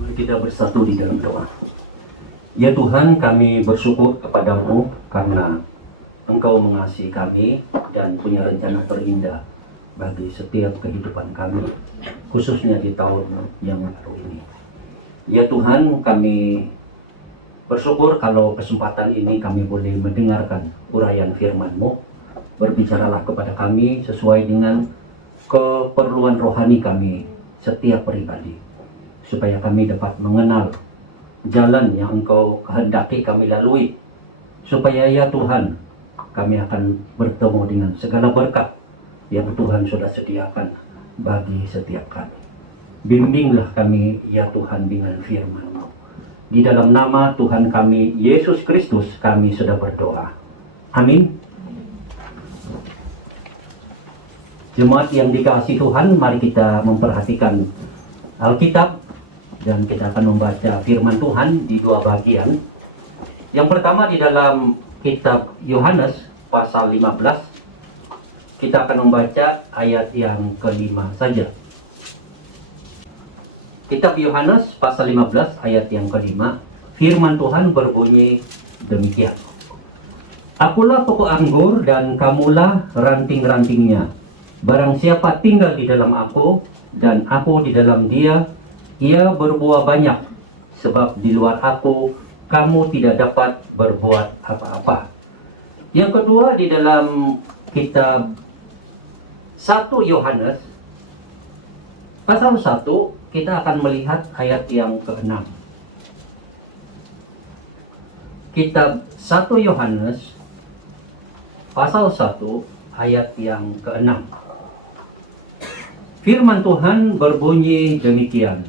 Mari kita bersatu di dalam doa. Ya Tuhan, kami bersyukur kepadamu karena Engkau mengasihi kami dan punya rencana terindah bagi setiap kehidupan kami, khususnya di tahun yang baru ini. Ya Tuhan, kami bersyukur kalau kesempatan ini kami boleh mendengarkan uraian firman-Mu. Berbicaralah kepada kami sesuai dengan keperluan rohani kami setiap pribadi, supaya kami dapat mengenal jalan yang Engkau kehendaki kami lalui, supaya ya Tuhan, kami akan bertemu dengan segala berkat yang Tuhan sudah sediakan bagi setiap kami. Bimbinglah kami ya Tuhan dengan firman-Mu. Di dalam nama Tuhan kami Yesus Kristus kami sudah berdoa. Amin. Jemaat yang dikasihi Tuhan, mari kita memperhatikan Alkitab dan kita akan membaca firman Tuhan di dua bagian. Yang pertama di dalam kitab Yohanes pasal 15. Kita akan membaca ayat yang kelima saja. Kitab Yohanes pasal 15 ayat yang kelima. Firman Tuhan berbunyi demikian. Akulah pokok anggur dan kamulah ranting-rantingnya. Barang siapa tinggal di dalam aku dan aku di dalam dia, ia berbuah banyak, sebab di luar aku kamu tidak dapat berbuat apa-apa. Yang kedua di dalam kitab 1 Yohanes pasal 1, kita akan melihat ayat yang ke-6. Kitab 1 Yohanes pasal 1 ayat yang ke-6. Firman Tuhan berbunyi demikian.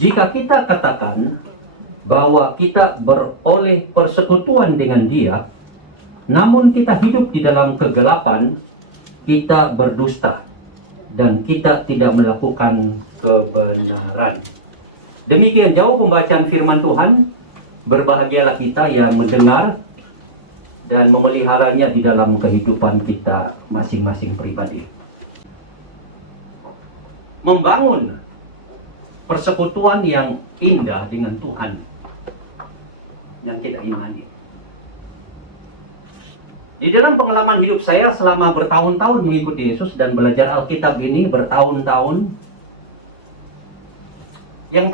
Jika kita katakan bahwa kita beroleh persekutuan dengan Dia, namun kita hidup di dalam kegelapan, kita berdusta dan kita tidak melakukan kebenaran. Demikian jauh pembacaan firman Tuhan. Berbahagialah kita yang mendengar dan memeliharanya di dalam kehidupan kita masing-masing pribadi. Membangun persekutuan yang indah dengan Tuhan yang kita imani. Di dalam pengalaman hidup saya selama bertahun-tahun mengikuti Yesus dan belajar Alkitab ini bertahun-tahun, yang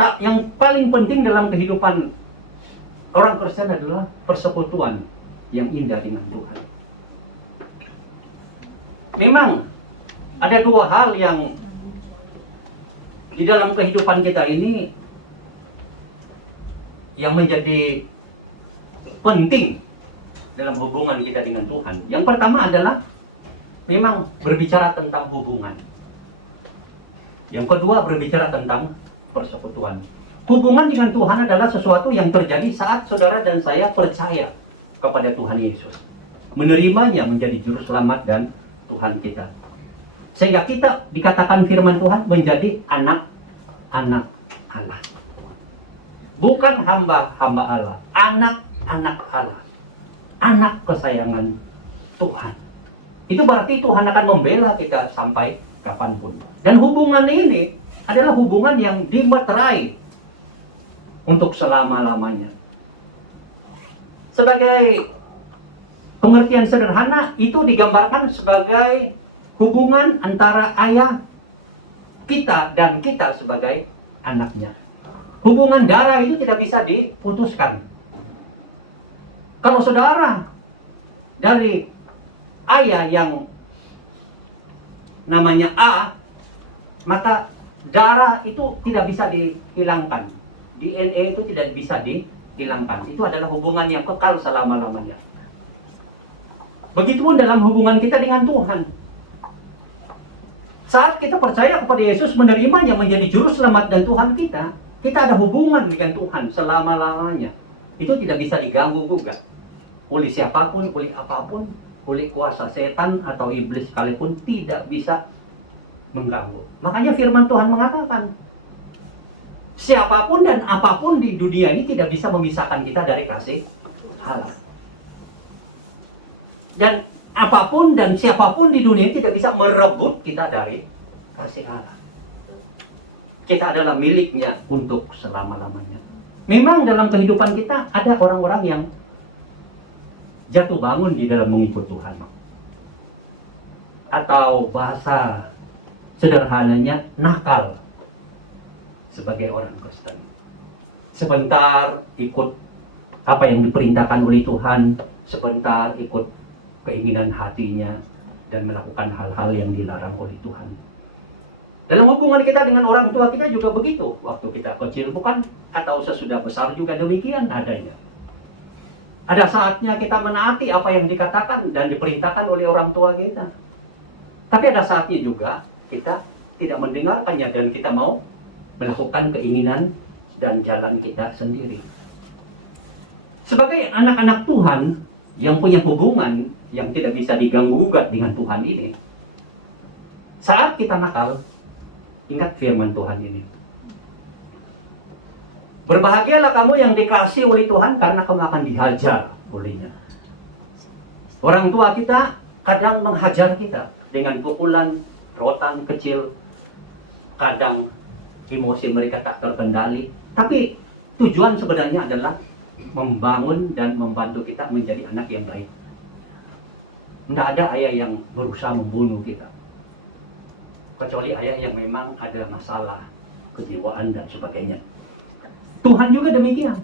paling penting dalam kehidupan orang Kristen adalah persekutuan yang indah dengan Tuhan. Memang ada dua hal yang di dalam kehidupan kita ini yang menjadi penting dalam hubungan kita dengan Tuhan. Yang pertama adalah memang berbicara tentang hubungan. Yang kedua berbicara tentang persekutuan. Hubungan dengan Tuhan adalah sesuatu yang terjadi saat saudara dan saya percaya kepada Tuhan Yesus, menerimanya menjadi juru selamat dan Tuhan kita, sehingga kita dikatakan firman Tuhan menjadi anak-anak Allah. Bukan hamba-hamba Allah, anak-anak Allah, anak kesayangan Tuhan. Itu berarti Tuhan akan membela kita sampai kapanpun. Dan hubungan ini adalah hubungan yang dimeterai untuk selama-lamanya. Sebagai pengertian sederhana, itu digambarkan sebagai hubungan antara ayah kita dan kita sebagai anaknya. Hubungan darah itu tidak bisa diputuskan. Kalau saudara dari ayah yang namanya A, maka darah itu tidak bisa dihilangkan. DNA itu tidak bisa dihilangkan. Itu adalah hubungan yang kekal selama-lamanya. Begitupun dalam hubungan kita dengan Tuhan. Saat kita percaya kepada Yesus, menerimanya menjadi juru selamat dan Tuhan kita, kita ada hubungan dengan Tuhan selama-lamanya. Itu tidak bisa diganggu gugat oleh siapapun, oleh apapun, oleh kuasa setan atau iblis sekalipun tidak bisa mengganggu. Makanya firman Tuhan mengatakan, siapapun dan apapun di dunia ini tidak bisa memisahkan kita dari kasih Allah. Dan apapun dan siapapun di dunia ini tidak bisa merebut kita dari kasih Allah. Kita adalah miliknya untuk selama-lamanya. Memang dalam kehidupan kita ada orang-orang yang jatuh bangun di dalam mengikut Tuhan. Atau bahasa sederhananya nakal sebagai orang Kristen. Sebentar ikut apa yang diperintahkan oleh Tuhan, sebentar ikut keinginan hatinya, dan melakukan hal-hal yang dilarang oleh Tuhan. Dalam hubungan kita dengan orang tua kita juga begitu. Waktu kita kecil bukan, atau sesudah besar juga demikian adanya. Ada saatnya kita menaati apa yang dikatakan dan diperintahkan oleh orang tua kita. Tapi ada saatnya juga kita tidak mendengarkannya dan kita mau melakukan keinginan dan jalan kita sendiri. Sebagai anak-anak Tuhan yang punya hubungan yang tidak bisa diganggu-gugat dengan Tuhan ini, saat kita nakal, ingat firman Tuhan ini. Berbahagialah kamu yang dikasihi oleh Tuhan karena kamu akan dihajar olehnya. Orang tua kita kadang menghajar kita dengan pukulan, rotan kecil, kadang emosi mereka tak terkendali. Tapi tujuan sebenarnya adalah membangun dan membantu kita menjadi anak yang baik. Tidak ada ayah yang berusaha membunuh kita. Kecuali ayah yang memang ada masalah kejiwaan dan sebagainya. Tuhan juga demikian.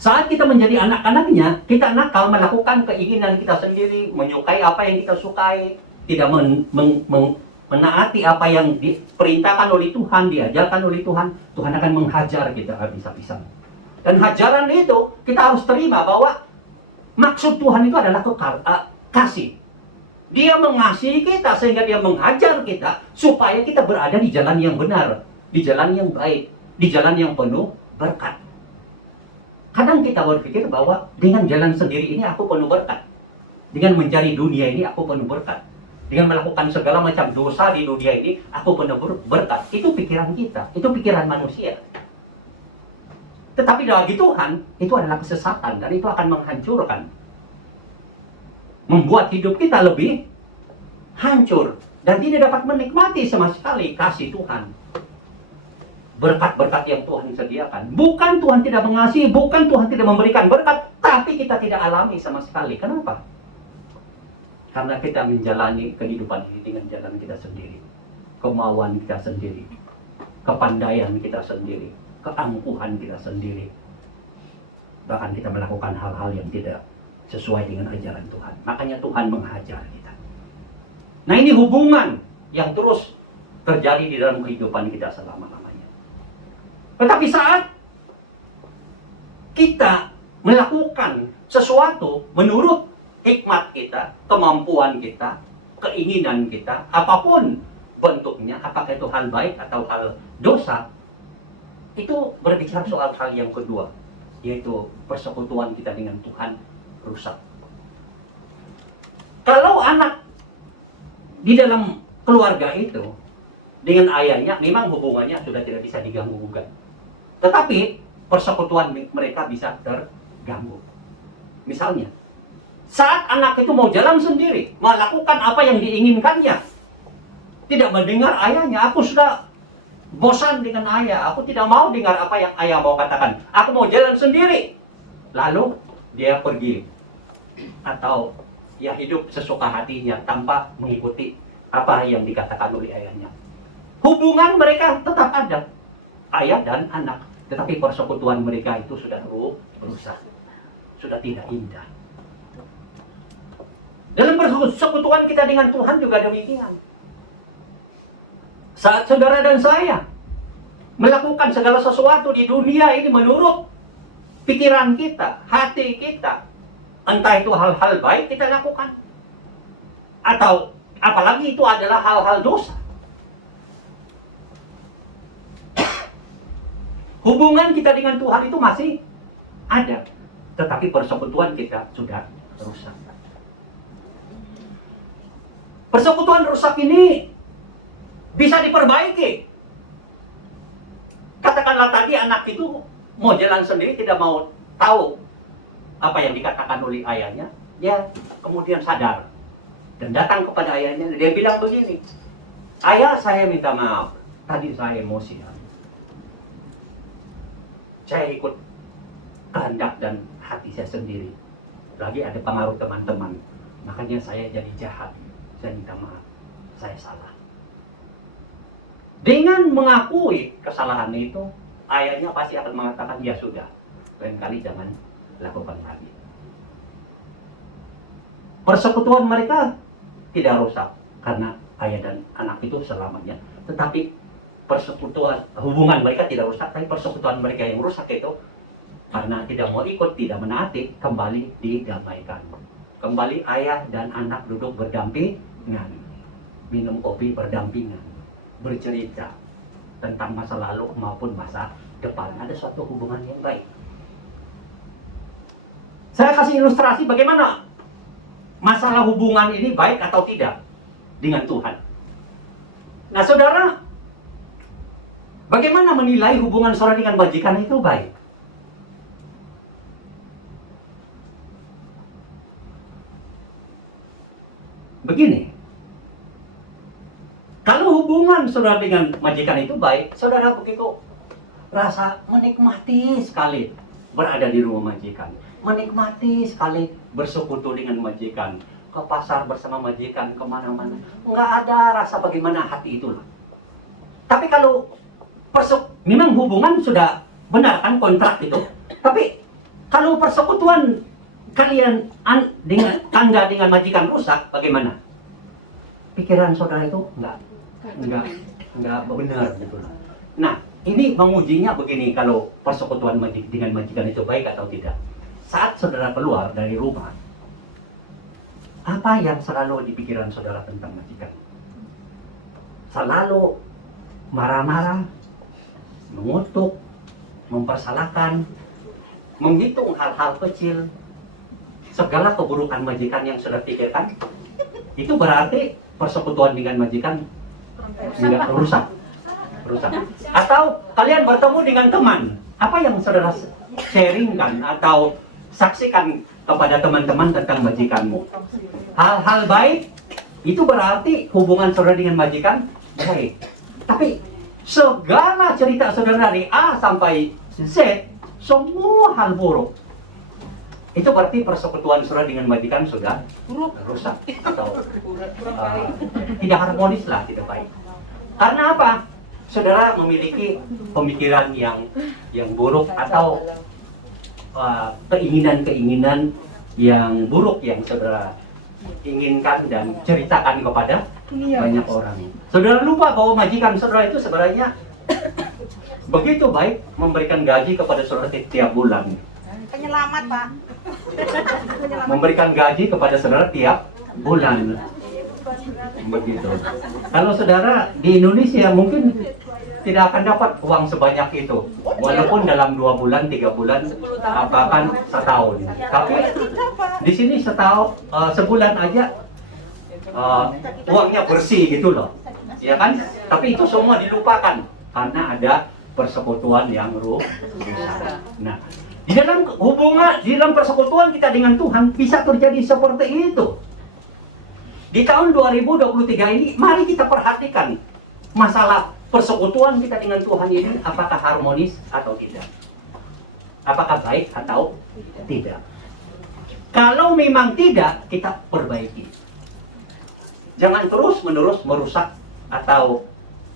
Saat kita menjadi anak-anaknya, kita nakal melakukan keinginan kita sendiri, menyukai apa yang kita sukai, tidak menaati apa yang diperintahkan oleh Tuhan, diajarkan oleh Tuhan. Tuhan akan menghajar kita habis-habisan. Dan hajaran itu kita harus terima bahwa maksud Tuhan itu adalah kasih. Dia mengasihi kita sehingga dia menghajar kita supaya kita berada di jalan yang benar, di jalan yang baik, di jalan yang penuh berkat. Kadang kita berpikir bahwa dengan jalan sendiri ini aku penuh berkat. Dengan mencari dunia ini aku penuh berkat. Dengan melakukan segala macam dosa di dunia ini aku penuh berkat. Itu pikiran kita, itu pikiran manusia. Tetapi bagi Tuhan, itu adalah kesesatan dan itu akan menghancurkan. Membuat hidup kita lebih hancur dan tidak dapat menikmati sama sekali kasih Tuhan. Berkat-berkat yang Tuhan sediakan. Bukan Tuhan tidak mengasihi, bukan Tuhan tidak memberikan berkat, tapi kita tidak alami sama sekali. Kenapa? Karena kita menjalani kehidupan ini dengan jalan kita sendiri. Kemauan kita sendiri. Kepandaian kita sendiri. Keangkuhan kita sendiri. Bahkan kita melakukan hal-hal yang tidak sesuai dengan ajaran Tuhan. Makanya Tuhan menghajar kita. Nah, ini hubungan yang terus terjadi di dalam kehidupan kita selama-lamanya. Tetapi saat kita melakukan sesuatu menurut hikmat kita, kemampuan kita, keinginan kita, apapun bentuknya, apakah itu hal baik atau hal dosa, itu berbicara soal hal yang kedua, yaitu persekutuan kita dengan Tuhan rusak. Kalau anak di dalam keluarga itu dengan ayahnya memang hubungannya sudah tidak bisa diganggu-gugat, tetapi persekutuan mereka bisa terganggu. Misalnya, saat anak itu mau jalan sendiri, melakukan apa yang diinginkannya, tidak mendengar ayahnya, aku sudah bosan dengan ayah, aku tidak mau dengar apa yang ayah mau katakan, aku mau jalan sendiri. Lalu dia pergi atau ya hidup sesuka hatinya tanpa mengikuti apa yang dikatakan oleh ayahnya. Hubungan mereka tetap ada, ayah dan anak, tetapi persekutuan mereka itu sudah rusak, sudah tidak indah. Dalam persekutuan kita dengan Tuhan juga demikian. Saat saudara dan saya melakukan segala sesuatu di dunia ini menurut pikiran kita, hati kita, entah itu hal-hal baik kita lakukan, atau apalagi itu adalah hal-hal dosa. Hubungan kita dengan Tuhan itu masih ada, tetapi persekutuan kita sudah rusak. Persekutuan rusak ini bisa diperbaiki. Katakanlah tadi anak itu mau jalan sendiri, tidak mau tahu apa yang dikatakan oleh ayahnya, dia kemudian sadar dan datang kepada ayahnya. Dia bilang begini, ayah, saya minta maaf, tadi saya emosi. Saya ikut kehendak dan hati saya sendiri. Lagi ada pengaruh teman-teman. Makanya saya jadi jahat. Saya minta maaf. Saya salah. Dengan mengakui kesalahan itu, ayahnya pasti akan mengatakan, ya sudah, lain kali jangan lakukan lagi. Persekutuan mereka tidak rusak karena ayah dan anak itu selamanya. Tetapi persekutuan, hubungan mereka tidak rusak, tapi persekutuan mereka yang rusak itu karena tidak mau ikut, tidak menaati, kembali didamaikan. Kembali ayah dan anak duduk berdampingan, minum kopi berdampingan, bercerita tentang masa lalu maupun masa depan. Ada suatu hubungan yang baik. Saya kasih ilustrasi bagaimana masalah hubungan ini baik atau tidak dengan Tuhan. Nah, saudara, bagaimana menilai hubungan saudara dengan majikan itu baik? Begini, kalau hubungan saudara dengan majikan itu baik, saudara begitu rasa menikmati sekali berada di rumah majikan, menikmati sekali bersekutu dengan majikan, ke pasar bersama majikan, kemana-mana, nggak ada rasa bagaimana hati itulah. Tapi kalau memang hubungan sudah benar kan, kontrak itu, tapi kalau persekutuan kalian dengan tangga dengan majikan rusak, bagaimana? Pikiran saudara itu enggak benar gitu. Nah, ini mengujinya begini, kalau persekutuan dengan majikan itu baik atau tidak. Saat saudara keluar dari rumah, apa yang selalu di pikiran saudara tentang majikan? Selalu marah-marah, mengutuk, mempersalahkan, menghitung hal-hal kecil, segala keburukan majikan yang sudah pikirkan, itu berarti persekutuan dengan majikan enggak rusak. Atau kalian bertemu dengan teman, apa yang saudara sharingkan atau saksikan kepada teman-teman tentang majikanmu? Hal-hal baik, itu berarti hubungan saudara dengan majikan baik. Tapi segala cerita saudara dari A sampai Z, semua hal buruk, itu berarti persekutuan saudara dengan majikan sudah rusak atau tidak harmonis lah, tidak baik. Karena apa? Saudara memiliki pemikiran yang buruk atau keinginan-keinginan yang buruk yang saudara inginkan dan ceritakan kepada banyak orang. Saudara lupa bahwa majikan saudara itu sebenarnya begitu baik, memberikan gaji kepada saudara tiap bulan. Penyelamat, Pak. Memberikan gaji kepada saudara tiap bulan. Begitu. Kalau saudara di Indonesia mungkin tidak akan dapat uang sebanyak itu, walaupun dalam 2 bulan, 3 bulan, bahkan setahun. Tapi di sini sebulan aja uangnya bersih gitu loh, ya kan? Tapi itu semua dilupakan karena ada persekutuan yang rusak. Nah, di dalam hubungan, di dalam persekutuan kita dengan Tuhan bisa terjadi seperti itu. Di tahun 2023 ini, mari kita perhatikan masalah persekutuan kita dengan Tuhan ini, apakah harmonis atau tidak? Apakah baik atau tidak? Kalau memang tidak, kita perbaiki. Jangan terus-menerus merusak atau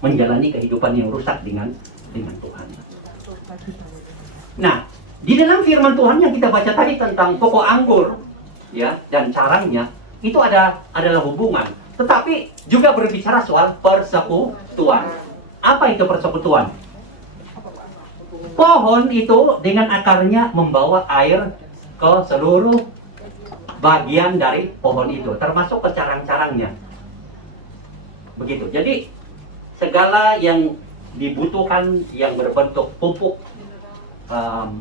menjalani kehidupan yang rusak dengan Tuhan. Nah, di dalam firman Tuhan yang kita baca tadi tentang pokok anggur, ya, dan caranya, itu adalah hubungan. Tetapi juga berbicara soal persekutuan. Apa itu persekutuan? Pohon itu dengan akarnya membawa air ke seluruh bagian dari pohon itu, termasuk ke carang-carangnya. Begitu. Jadi segala yang dibutuhkan yang berbentuk pupuk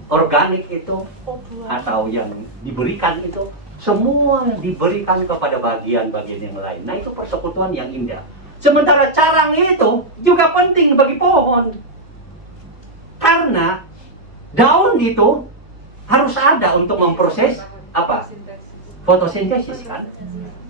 organik itu atau yang diberikan itu, semua diberikan kepada bagian-bagian yang lain. Nah, itu persekutuan yang indah. Sementara carang itu juga penting bagi pohon. Karena daun itu harus ada untuk memproses apa? Fotosintesis kan?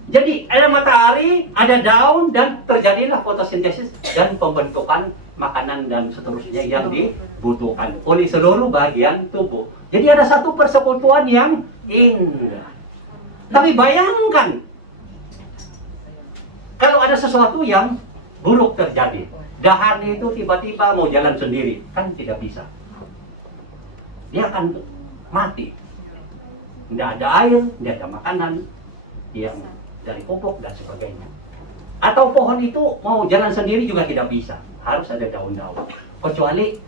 Jadi ada matahari, ada daun, dan terjadilah fotosintesis dan pembentukan makanan dan seterusnya yang dibutuhkan oleh seluruh bagian tubuh. Jadi ada satu persekutuan yang indah. Tapi bayangkan kalau ada sesuatu yang buruk terjadi, dahan itu tiba-tiba mau jalan sendiri, kan tidak bisa. Dia akan mati. Tidak ada air, tidak ada makanan yang dari pupuk dan sebagainya. Atau pohon itu mau jalan sendiri juga tidak bisa, harus ada daun-daun. Kecuali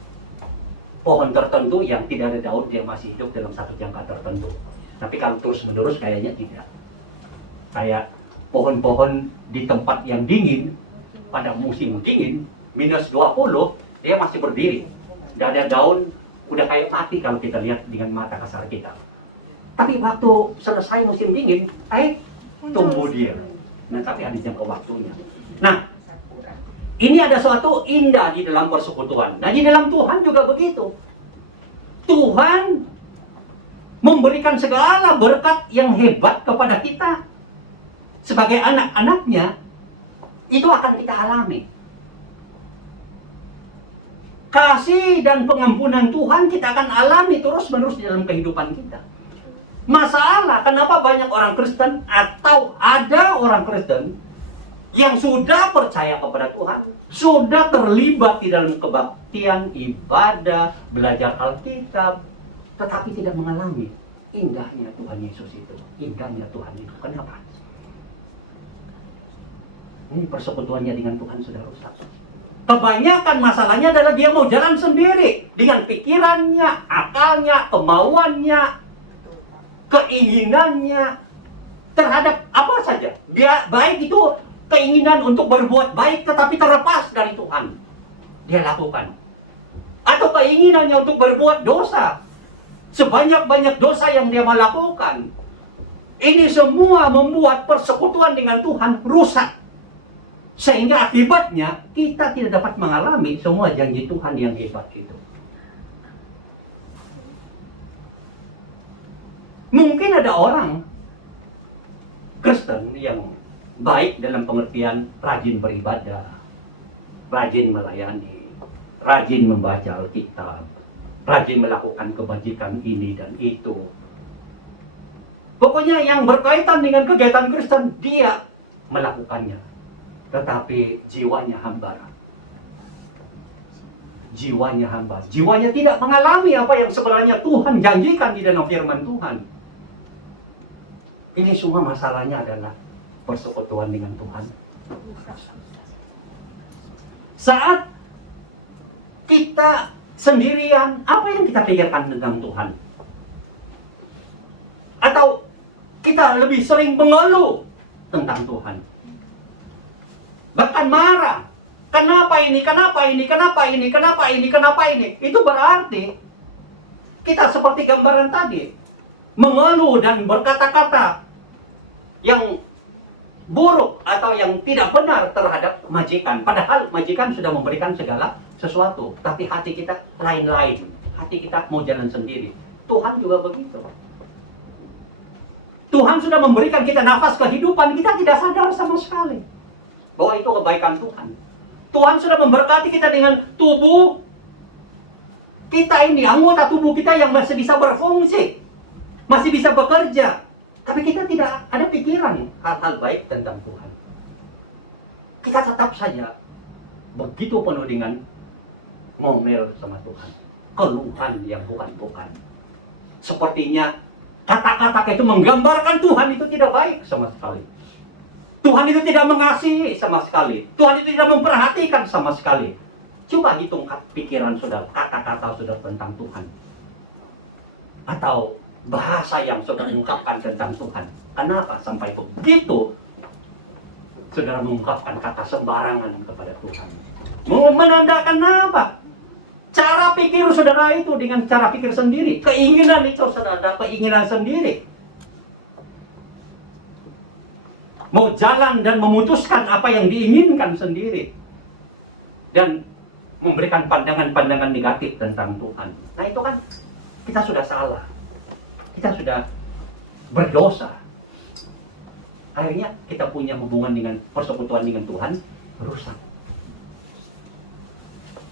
pohon tertentu yang tidak ada daun, dia masih hidup dalam satu jangka tertentu. Tapi kalau terus-menerus kayaknya tidak. Kayak pohon-pohon di tempat yang dingin, pada musim dingin, minus 20, dia masih berdiri. Tidak ada daun, udah kayak mati kalau kita lihat dengan mata kasar kita. Tapi waktu selesai musim dingin, tumbuh dia. Nah, tapi ada jangka waktunya. Nah, ini ada suatu indah di dalam persekutuan. Nah, di dalam Tuhan juga begitu. Tuhan memberikan segala berkat yang hebat kepada kita. Sebagai anak-anaknya, itu akan kita alami. Kasih dan pengampunan Tuhan kita akan alami terus-menerus di dalam kehidupan kita. Masalah, kenapa banyak orang Kristen atau ada orang Kristen yang sudah percaya kepada Tuhan, sudah terlibat di dalam kebaktian, ibadah, belajar Alkitab, tetapi tidak mengalami indahnya Tuhan Yesus itu, indahnya Tuhan itu. Kenapa? Ini persekutuannya dengan Tuhan sudah rusak. Kebanyakan masalahnya adalah dia mau jalan sendiri dengan pikirannya, akalnya, kemauannya, keinginannya terhadap apa saja. Dia baik itu keinginan untuk berbuat baik tetapi terlepas dari Tuhan, dia lakukan. Atau keinginannya untuk berbuat dosa, sebanyak-banyak dosa yang dia melakukan. Ini semua membuat persekutuan dengan Tuhan rusak. Sehingga akibatnya kita tidak dapat mengalami semua janji Tuhan yang hebat itu. Mungkin ada orang Kristen yang baik dalam pengertian rajin beribadah, rajin melayani, rajin membaca Alkitab, rajin melakukan kebajikan ini dan itu. Pokoknya yang berkaitan dengan kegiatan Kristen, dia melakukannya. Tetapi jiwanya hambar. Jiwanya hambar. Jiwanya tidak mengalami apa yang sebenarnya Tuhan janjikan di dalam firman Tuhan. Ini semua masalahnya adalah persekutuan dengan Tuhan. Saat kita sendirian, apa yang kita pikirkan tentang Tuhan? Atau kita lebih sering mengeluh tentang Tuhan? Bahkan marah. Kenapa ini, kenapa ini, kenapa ini, kenapa ini, kenapa ini? Itu berarti kita seperti gambaran tadi, mengeluh dan berkata-kata yang buruk atau yang tidak benar terhadap majikan. Padahal majikan sudah memberikan segala sesuatu, tapi hati kita lain-lain. Hati kita mau jalan sendiri. Tuhan juga begitu. Tuhan sudah memberikan kita nafas kehidupan, kita tidak sadar sama sekali bahwa itu kebaikan Tuhan. Tuhan sudah memberkati kita dengan tubuh kita ini, anggota tubuh kita yang masih bisa berfungsi, masih bisa bekerja. Tapi kita tidak ada pikiran hal-hal baik tentang Tuhan. Kita tetap saja begitu penuh dengan ngomel sama Tuhan. Keluhan yang bukan-bukan. Sepertinya kata-kata itu menggambarkan Tuhan itu tidak baik sama sekali. Tuhan itu tidak mengasihi sama sekali. Tuhan itu tidak memperhatikan sama sekali. Coba hitung pikiran saudara, kata-kata saudara tentang Tuhan. Atau bahasa yang saudara ungkapkan tentang Tuhan. Kenapa sampai begitu saudara mengungkapkan kata sembarangan kepada Tuhan? Menandakan apa? Cara pikir saudara itu dengan cara pikir sendiri. Keinginan itu saudara, keinginan sendiri. Mau jalan dan memutuskan apa yang diinginkan sendiri. Dan memberikan pandangan-pandangan negatif tentang Tuhan. Nah itu kan kita sudah salah. Kita sudah berdosa. Akhirnya kita punya hubungan dengan persekutuan dengan Tuhan rusak.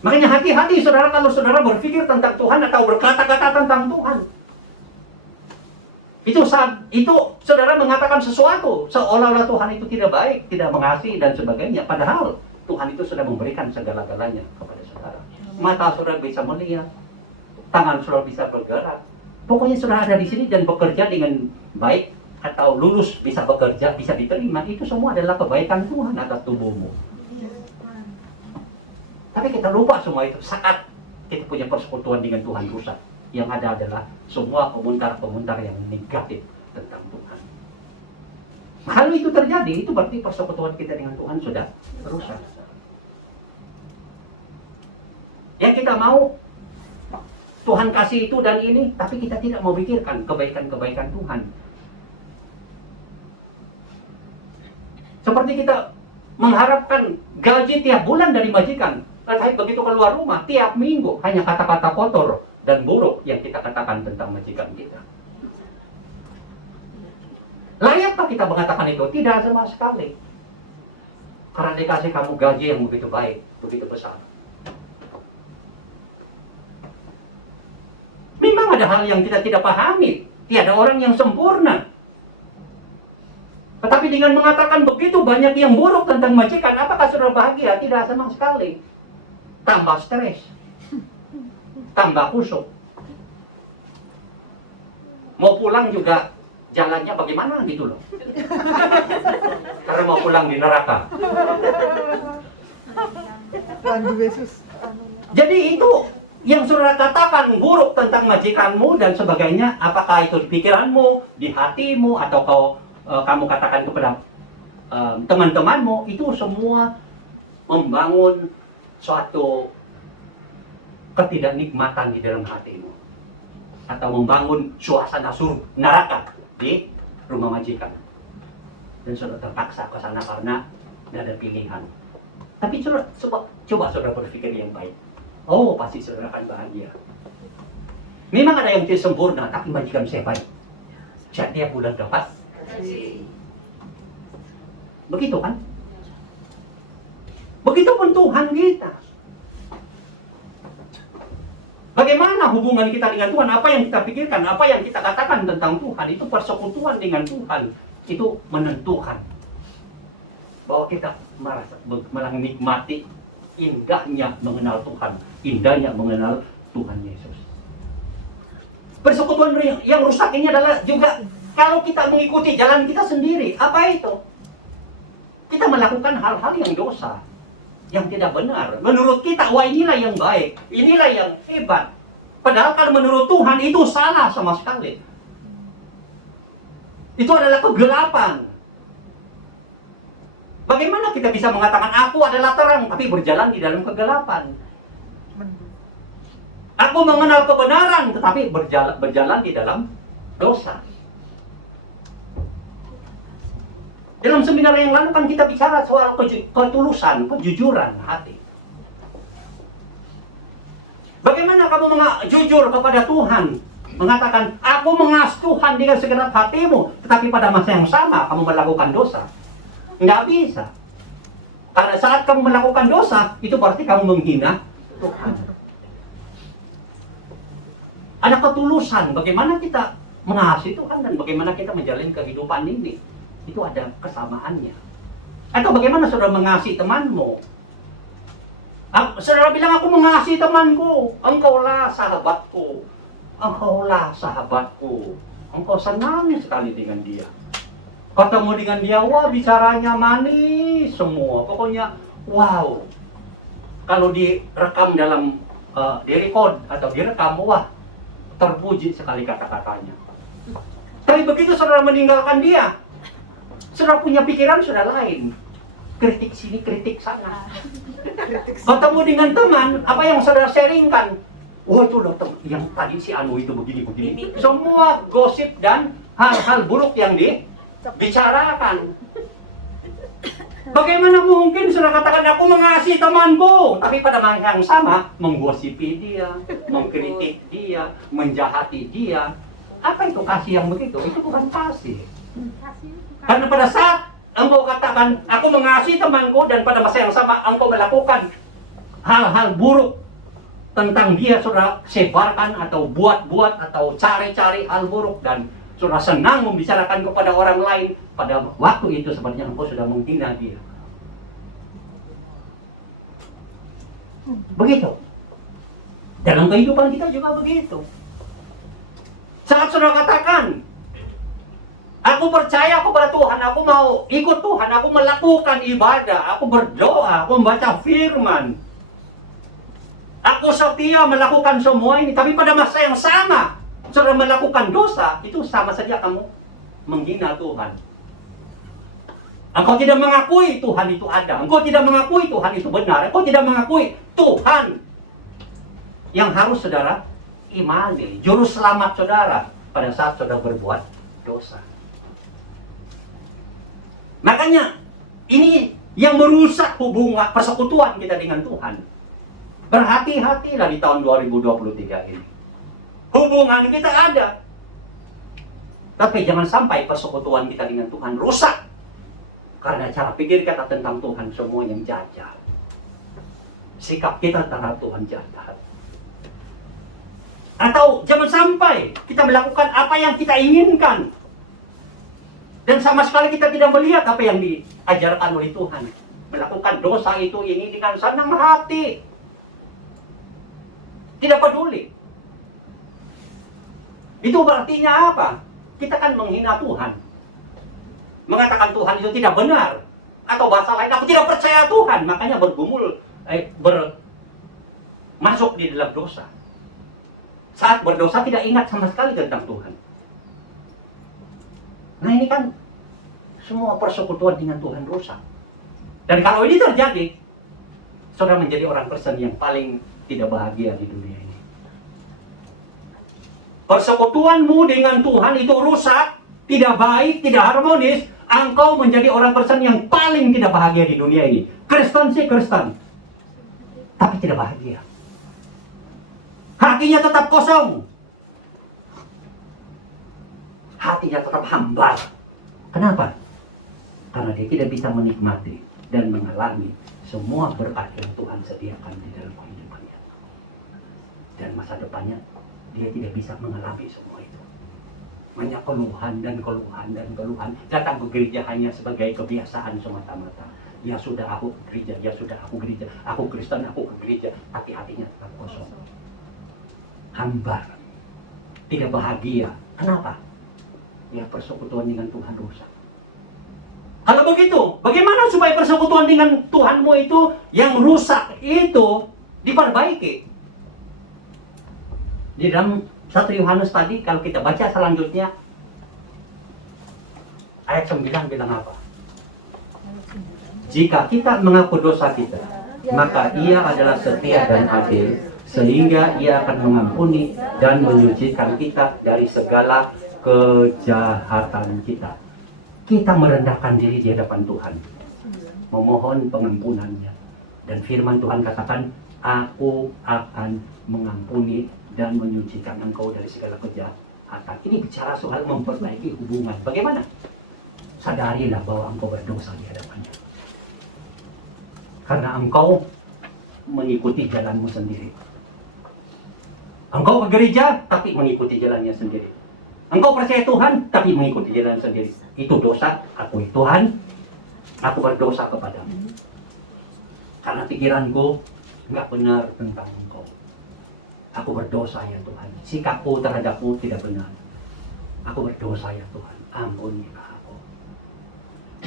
Makanya hati-hati saudara kalau saudara berpikir tentang Tuhan atau berkata-kata tentang Tuhan. Itu saudara mengatakan sesuatu seolah-olah Tuhan itu tidak baik, tidak mengasihi dan sebagainya. Padahal Tuhan itu sudah memberikan segala-galanya kepada saudara. Mata saudara bisa melihat, tangan saudara bisa bergerak. Pokoknya saudara ada di sini dan bekerja dengan baik atau lulus bisa bekerja, bisa diterima. Itu semua adalah kebaikan Tuhan atas tubuhmu. Tapi kita lupa semua itu saat kita punya persekutuan dengan Tuhan rusak. Yang ada adalah semua komentar-komentar yang negatif tentang Tuhan. Kalau itu terjadi, itu berarti persekutuan kita dengan Tuhan sudah rusak. Yang kita mau Tuhan kasih itu dan ini, tapi kita tidak mau pikirkan kebaikan-kebaikan Tuhan. Seperti kita mengharapkan gaji tiap bulan dari majikan, tetapi begitu keluar rumah tiap minggu hanya kata-kata kotor dan buruk yang kita katakan tentang majikan kita. Layakkah kita mengatakan itu? Tidak sama sekali. Karena dikasih kamu gaji yang begitu baik, begitu besar. Memang ada hal yang kita tidak pahami. Tiada orang yang sempurna. Tetapi dengan mengatakan begitu banyak yang buruk tentang majikan, apakah saudara bahagia? Tidak sama sekali. Tambah stres. Tambah kusuk. Mau pulang juga jalannya bagaimana gitu loh. Karena mau pulang di neraka. Jadi itu yang saudara katakan buruk tentang majikanmu dan sebagainya, apakah itu di pikiranmu, di hatimu, atau kamu katakan kepada teman-temanmu, itu semua membangun suatu ketidaknikmatan di dalam hatimu, atau membangun suasana neraka di rumah majikan, dan saudara terpaksa ke sana karena tidak ada pilihan. Tapi coba saudara berpikir yang baik. Oh, pasti saudara akan bahagia. Memang ada yang tidak sempurna, tapi majikan saya baik. Setiap bulan dapat. Begitu kan? Begitupun Tuhan kita. Bagaimana hubungan kita dengan Tuhan? Apa yang kita pikirkan? Apa yang kita katakan tentang Tuhan? Itu persekutuan dengan Tuhan. Itu menentukan bahwa kita merasa menikmati indahnya mengenal Tuhan, indahnya mengenal Tuhan Yesus. Persekutuan yang rusak ini adalah juga kalau kita mengikuti jalan kita sendiri. Apa itu? Kita melakukan hal-hal yang dosa, yang tidak benar. Menurut kita, wah inilah yang baik, inilah yang hebat. Padahal kalau menurut Tuhan itu salah sama sekali. Itu adalah kegelapan. Bagaimana kita bisa mengatakan aku adalah terang tapi berjalan di dalam kegelapan? Aku mengenal kebenaran tetapi berjalan di dalam dosa. Dalam seminar yang lalu kan kita bicara soal ketulusan, kejujuran hati. Bagaimana kamu jujur kepada Tuhan? Mengatakan, aku mengasihi Tuhan dengan segenap hatimu, tetapi pada masa yang sama kamu melakukan dosa. Nggak bisa. Karena saat kamu melakukan dosa, itu berarti kamu menghina Tuhan. Ada ketulusan, bagaimana kita mengasihi Tuhan dan bagaimana kita menjalani kehidupan ini. Itu ada kesamaannya. Atau bagaimana saudara mengasihi temanmu? Saudara bilang, aku mengasihi temanku. Engkaulah sahabatku. Engkaulah sahabatku. Engkau senang sekali dengan dia. Ketemu dengan dia, wah bicaranya manis semua. Pokoknya, wow. Kalau direkam dalam, direkod atau direkam, wah terpuji sekali kata-katanya. Tapi begitu saudara meninggalkan dia, saudara punya pikiran sudah lain. Kritik sini, kritik sana. Ketemu dengan teman, apa yang saudara sharingkan? Wah itu loh, yang tadi si Anu itu begini-begini. Semua gosip dan hal-hal buruk yang dibicarakan. Bagaimana mungkin saudara katakan aku mengasihi temanku, tapi pada masa yang sama menggosipi dia, mengkritik dia, menjahati dia. Apa itu kasih yang begitu? Itu bukan kasih. Karena pada saat engkau katakan aku mengasihi temanku dan pada masa yang sama engkau melakukan hal-hal buruk tentang dia, saudara sebarkan atau buat-buat atau cari-cari hal buruk, dan saudara senang membicarakan kepada orang lain, pada waktu itu sebenarnya engkau sudah menghina dia. Begitu. Dalam kehidupan kita juga begitu. Saat saudara katakan, aku percaya kepada Tuhan, aku mau ikut Tuhan, aku melakukan ibadah, aku berdoa, aku membaca firman, aku setia melakukan semua ini, tapi pada masa yang sama, saudara melakukan dosa, itu sama saja kamu menghina Tuhan. Engkau tidak mengakui Tuhan itu ada, engkau tidak mengakui Tuhan itu benar, engkau tidak mengakui Tuhan yang harus saudara imani, juru selamat saudara pada saat saudara berbuat dosa. Makanya ini yang merusak hubungan persekutuan kita dengan Tuhan. Berhati-hatilah di tahun 2023 ini. Hubungan kita ada, tapi jangan sampai persekutuan kita dengan Tuhan rusak karena cara pikir kita tentang Tuhan semua yang jahat. Sikap kita terhadap Tuhan jahat. Atau jangan sampai kita melakukan apa yang kita inginkan dan sama sekali kita tidak melihat apa yang diajarkan oleh Tuhan. Melakukan dosa itu ini dengan senang hati, tidak peduli. Itu artinya apa? Kita kan menghina Tuhan, mengatakan Tuhan itu tidak benar, atau bahasa lain, aku tidak percaya Tuhan, makanya masuk di dalam dosa. Saat berdosa tidak ingat sama sekali tentang Tuhan. Nah ini kan semua persekutuan dengan Tuhan rusak. Dan kalau ini terjadi, saudara menjadi orang Kristen yang paling tidak bahagia di dunia ini. Persekutuanmu dengan Tuhan itu rusak, tidak baik, tidak harmonis. Engkau menjadi orang Kristen yang paling tidak bahagia di dunia ini. Kristen sih Kristen, tapi tidak bahagia. Hatinya tetap kosong, hatinya tetap hambar. Kenapa? Karena dia tidak bisa menikmati dan mengalami semua berkat yang Tuhan sediakan di dalam kehidupannya. Dan masa depannya dia tidak bisa mengalami semua itu. Banyak keluhan dan keluhan dan keluhan. Datang ke gereja hanya sebagai kebiasaan semata-mata. Ya sudah aku ke gereja, ya sudah aku gereja, aku Kristen, aku ke gereja, tapi hatinya tetap kosong. Hambar, tidak bahagia. Kenapa? Ya persekutuan dengan Tuhan rusak. Kalau begitu, bagaimana supaya persekutuan dengan Tuhanmu itu yang rusak itu diperbaiki? Di dalam 1 Yohanes tadi, kalau kita baca selanjutnya, ayat 9 bilang apa? Jika kita mengaku dosa kita, maka Ia adalah setia dan adil, sehingga Ia akan mengampuni dan menyucikan kita dari segala kejahatan kita. Kita merendahkan diri di hadapan Tuhan, memohon pengampunannya. Dan firman Tuhan katakan, aku akan mengampuni dan menyucikan engkau dari segala kejahatan. Ini bicara soal memperbaiki hubungan. Bagaimana? Sadarilah bahwa engkau berdosa di hadapannya. Karena engkau mengikuti jalanmu sendiri. Engkau ke gereja, tapi mengikuti jalannya sendiri. Engkau percaya Tuhan, tapi mengikuti jalan sendiri. Itu dosa. Akui Tuhan, aku berdosa kepadamu. Karena pikiranku nggak benar tentang engkau. Aku berdosa ya Tuhan. Sikapku terhadapmu tidak benar. Aku berdosa ya Tuhan. Ampunilah aku.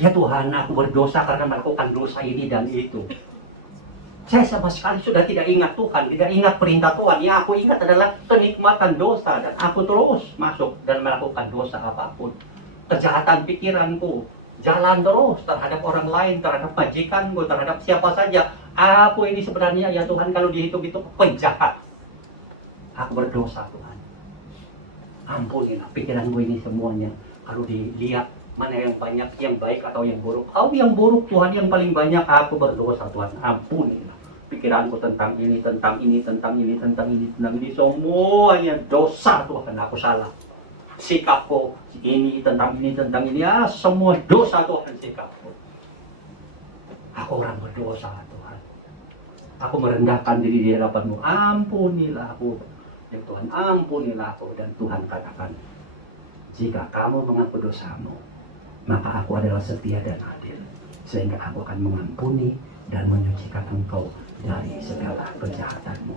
Ya Tuhan, aku berdosa karena melakukan dosa ini dan itu. Saya sama sekali sudah tidak ingat Tuhan, tidak ingat perintah Tuhan. Yang aku ingat adalah kenikmatan dosa, dan aku terus masuk dan melakukan dosa apapun. Kejahatan pikiranku jalan terus terhadap orang lain, terhadap majikanku, terhadap siapa saja. Aku ini sebenarnya ya Tuhan, kalau dihitung-hitung penjahat. Aku berdosa Tuhan. Ampunilah pikiranku ini semuanya. Kalau dilihat mana yang banyak, yang baik atau yang buruk. Kalau yang buruk Tuhan yang paling banyak, aku berdosa Tuhan. Ampunilah pikiranku tentang ini, tentang ini, tentang ini, tentang ini, tentang ini. Semuanya dosa Tuhan, aku salah. Sikapku ini, tentang ini, tentang ini. Ya, semua dosa Tuhan sikapku. Aku orang berdosa Tuhan. Aku merendahkan diri di hadapan-Mu. Ampunilah aku. Ya Tuhan, ampunilah aku. Dan Tuhan katakan, jika kamu mengaku dosamu, maka aku adalah setia dan adil. Sehingga aku akan mengampuni dan menyucikan engkau dari segala kejahatanmu.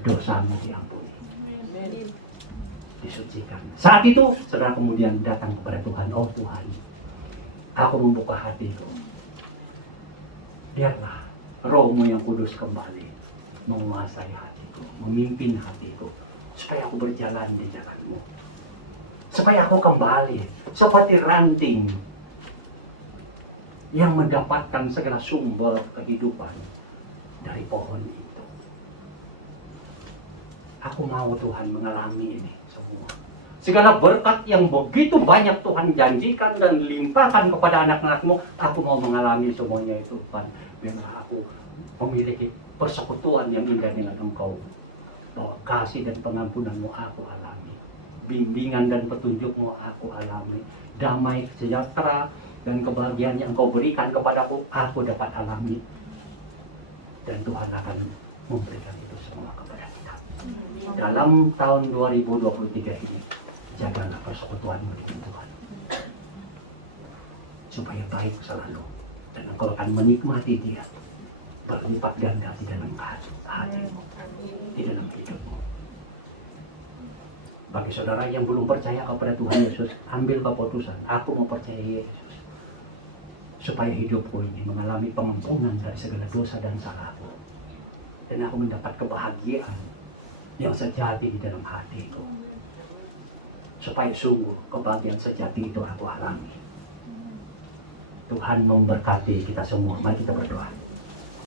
Dosamu diampuni, disucikan. Saat itu, saudara kemudian datang kepada Tuhan. Oh Tuhan, aku membuka hatiku. Biarlah Roh-Mu yang kudus kembali menguasai hatiku, memimpin hatiku, supaya aku berjalan di jalan-Mu. Supaya aku kembali seperti ranting yang mendapatkan segala sumber kehidupan dari pohon itu. Aku mau Tuhan mengalami ini semua. Segala berkat yang begitu banyak Tuhan janjikan dan limpahkan kepada anak-anak-Mu, aku mau mengalami semuanya itu Tuhan. Biarlah aku memiliki persekutuan yang indah dengan Engkau. Bahwa kasih dan pengampunan-Mu aku alami. Bimbingan dan petunjuk-Mu aku alami. Damai, sejahtera, dan kebahagiaan yang Engkau berikan kepadaku, aku dapat alami. Dan Tuhan akan memberikan itu semua kepada kita. Dalam tahun 2023 ini, jagalah persekutuan-Mu dengan Tuhan. Supaya baik selalu. Dan Engkau akan menikmati Dia berlipat ganda di dalam hatimu, di dalam hidupmu. Bagi saudara yang belum percaya kepada Tuhan Yesus, ambil keputusan. Aku mau percaya Yesus. Supaya hidupku ini mengalami pengampunan dari segala dosa dan salahku. Dan aku mendapat kebahagiaan yang sejati di dalam hatiku. Supaya sungguh kebahagiaan sejati itu aku alami. Tuhan memberkati kita semua. Mari kita berdoa.